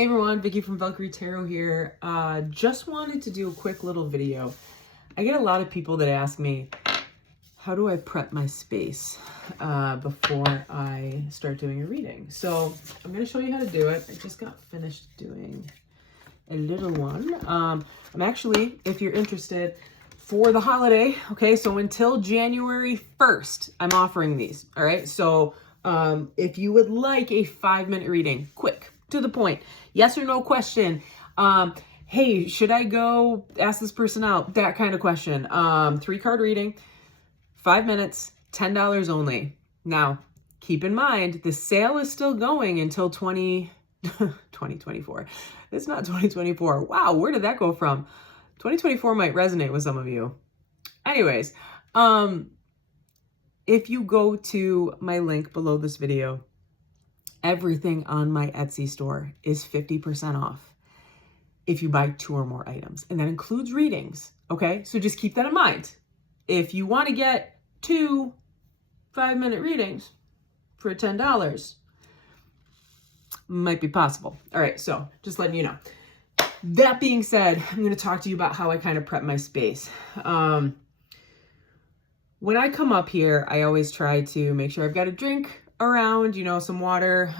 Hey everyone, Vicky from Valkyrie Tarot here. Just wanted to do a quick little video. I get a lot of people that ask me, how do I prep my space before I start doing a reading? So I'm going to show you how to do it. I just got finished doing a little one. I'm actually, if you're interested, for the holiday, okay, so until January 1st, I'm offering these, all right? So if you would like a 5-minute reading, quick, to the point, yes or no question, hey, should I go ask this person out? That kind of question. 3-card reading, 5 minutes, $10 only. Now, keep in mind, the sale is still going until 2024. It's not 2024. Wow, where did that go from? 2024 might resonate with some of you. Anyways, if you go to my link below this video, everything on my Etsy store is 50% off if you buy 2 or more items. And that includes readings, okay? So just keep that in mind. If you want to get 2 5-minute readings for $10, might be possible. All right, so just letting you know. That being said, I'm going to talk to you about how I kind of prep my space. When I come up here, I always try to make sure I've got a drink around, you know, some water.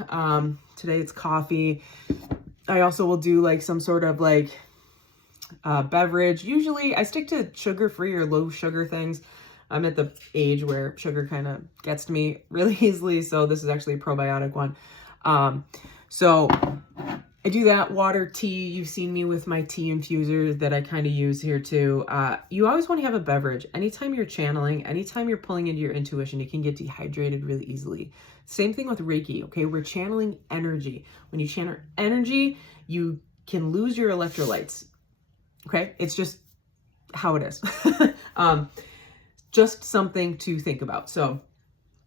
Today it's coffee. I also will do like some sort of like beverage. Usually I stick to sugar-free or low sugar things. I'm at the age where sugar kind of gets to me really easily. So this is actually a probiotic one. So I do that, water, tea. You've seen me with my tea infuser that I kind of use here too. You always want to have a beverage. Anytime you're channeling, anytime you're pulling into your intuition, you can get dehydrated really easily. Same thing with Reiki, okay? We're channeling energy. When you channel energy, you can lose your electrolytes, okay? It's just how it is. Just something to think about. So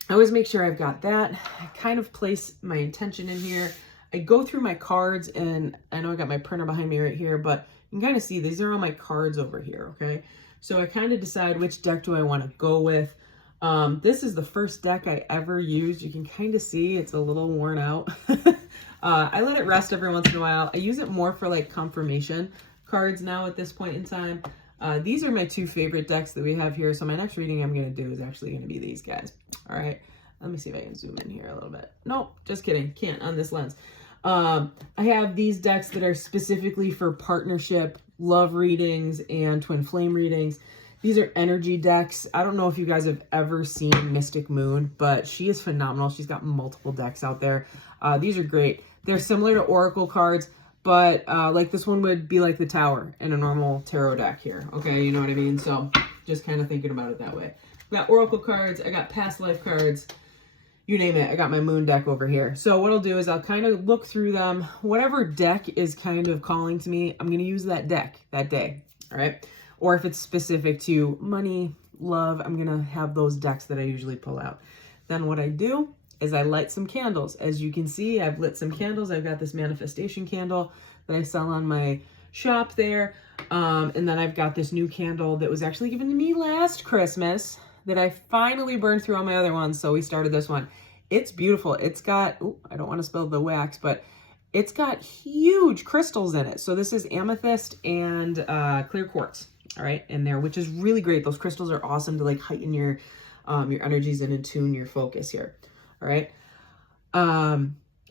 I always make sure I've got that. I kind of place my intention in here. I go through my cards, and I know I got my printer behind me right here, but you can kind of see these are all my cards over here, okay? So I kind of decide which deck do I want to go with. This is the first deck I ever used. You can kind of see it's a little worn out. I let it rest every once in a while. I use it more for like confirmation cards now at this point in time. These are my 2 favorite decks that we have here. So my next reading I'm going to do is actually going to be these guys. All right. Let me see if I can zoom in here a little bit. Nope, just kidding. Can't on this lens. I have these decks that are specifically for partnership, love readings, and twin flame readings. These are energy decks. I don't know if you guys have ever seen Mystic Moon, but she is phenomenal. She's got multiple decks out there. These are great. They're similar to Oracle cards, but like this one would be like the Tower in a normal tarot deck here. Okay, you know what I mean? So just kind of thinking about it that way. I got Oracle cards. I got past life cards. You name it. I got my moon deck over here. So what I'll do is I'll kind of look through them. Whatever deck is kind of calling to me, I'm going to use that deck that day. All right. Or if it's specific to money, love, I'm going to have those decks that I usually pull out. Then what I do is I light some candles. As you can see, I've lit some candles. I've got this manifestation candle that I sell on my shop there. And then I've got this new candle that was actually given to me last Christmas that I finally burned through all my other ones. So we started this one. It's beautiful. It's got, ooh, I don't want to spill the wax, but it's got huge crystals in it. So this is amethyst and clear quartz, all right, in there, which is really great. Those crystals are awesome to like heighten your energies and attune your focus here, all right.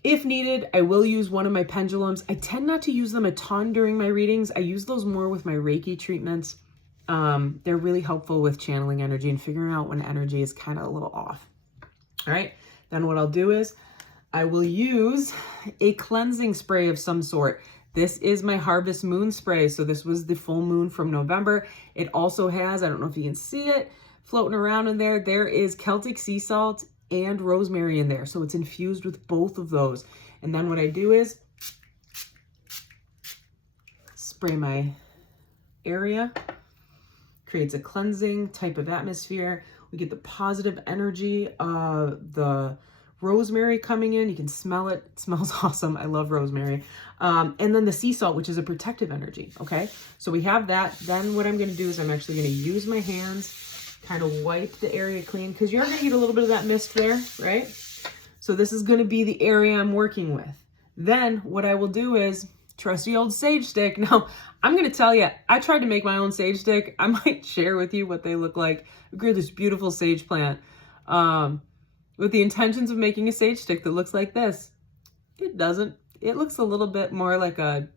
If needed, I will use one of my pendulums. I tend not to use them a ton during my readings. I use those more with my Reiki treatments. They're really helpful with channeling energy and figuring out when energy is kind of a little off. All right. Then what I'll do is I will use a cleansing spray of some sort. This is my Harvest Moon spray. So this was the full moon from November. It also has, I don't know if you can see it, floating around in there. There is Celtic sea salt and rosemary in there. So it's infused with both of those. And then what I do is spray my area. Creates a cleansing type of atmosphere. We get the positive energy of the rosemary coming in. You can smell it. It smells awesome. I love rosemary. And then the sea salt, which is a protective energy. Okay. So we have that. Then what I'm going to do is I'm actually going to use my hands, kind of wipe the area clean, because you're going to get a little bit of that mist there, right? So this is going to be the area I'm working with. Then what I will do is trusty old sage stick. Now, I'm going to tell you, I tried to make my own sage stick. I might share with you what they look like. I grew this beautiful sage plant with the intentions of making a sage stick that looks like this. It doesn't. It looks a little bit more like a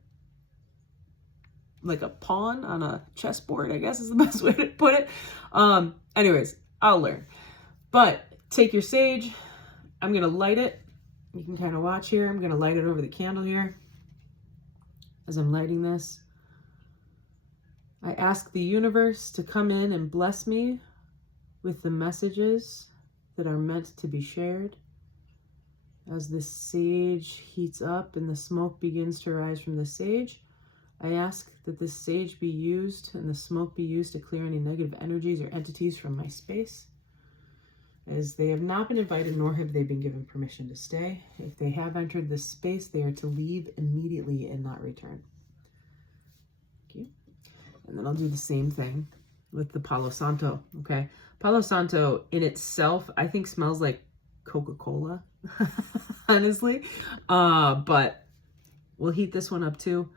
pawn on a chessboard, I guess is the best way to put it. Anyways, I'll learn. But take your sage. I'm going to light it. You can kind of watch here. I'm going to light it over the candle here. As I'm lighting this, I ask the universe to come in and bless me with the messages that are meant to be shared. As the sage heats up and the smoke begins to rise from the sage, I ask that this sage be used and the smoke be used to clear any negative energies or entities from my space, as they have not been invited nor have they been given permission to stay. If they have entered this space, they are to leave immediately and not return. Okay. And then I'll do the same thing with the Palo Santo, okay? Palo Santo in itself, I think smells like Coca-Cola, honestly. But we'll heat this one up too.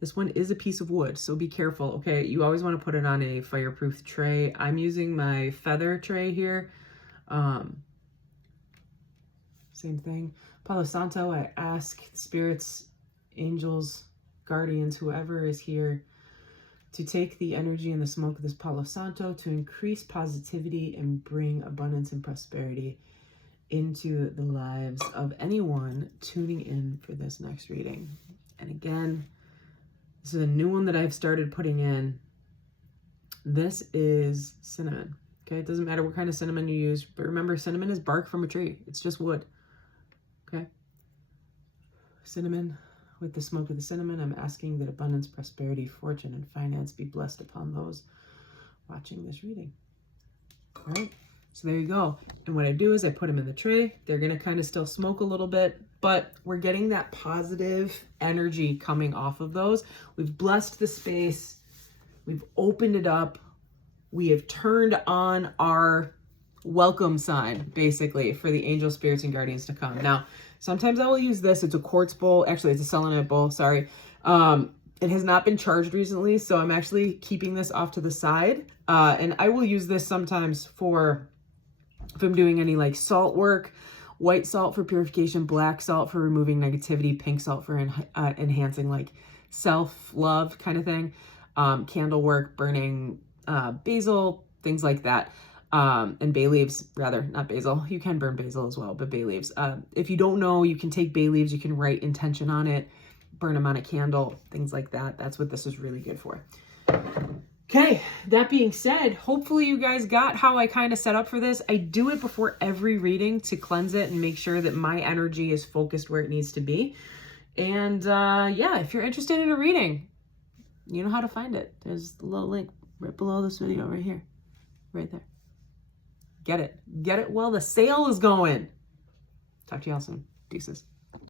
This one is a piece of wood, so be careful, okay? You always want to put it on a fireproof tray. I'm using my feather tray here. Same thing. Palo Santo, I ask spirits, angels, guardians, whoever is here, to take the energy and the smoke of this Palo Santo to increase positivity and bring abundance and prosperity into the lives of anyone tuning in for this next reading. And again, this is a new one that I've started putting in. This is cinnamon. Okay, it doesn't matter what kind of cinnamon you use, but remember, cinnamon is bark from a tree. It's just wood. Okay, cinnamon. With the smoke of the cinnamon, I'm asking that abundance, prosperity, fortune, and finance be blessed upon those watching this reading. All right, so there you go. And what I do is I put them in the tray. They're going to kind of still smoke a little bit, but we're getting that positive energy coming off of those. We've blessed the space. We've opened it up. We have turned on our welcome sign, basically, for the angel, spirits, and guardians to come. Now, sometimes I will use this. It's a quartz bowl. Actually, it's a selenite bowl. Sorry. It has not been charged recently, so I'm actually keeping this off to the side. And I will use this sometimes for, if I'm doing any like salt work, white salt for purification, black salt for removing negativity, pink salt for enhancing like self-love kind of thing, candle work, burning basil, things like that. And bay leaves, rather, not basil. You can burn basil as well, but bay leaves. If you don't know, you can take bay leaves, you can write intention on it, burn them on a candle, things like that. That's what this is really good for. Okay, that being said, hopefully you guys got how I kind of set up for this. I do it before every reading to cleanse it and make sure that my energy is focused where it needs to be. And yeah, if you're interested in a reading, you know how to find it. There's the little link right below this video right here, right there. Get it while the sale is going. Talk to y'all soon. Deuces.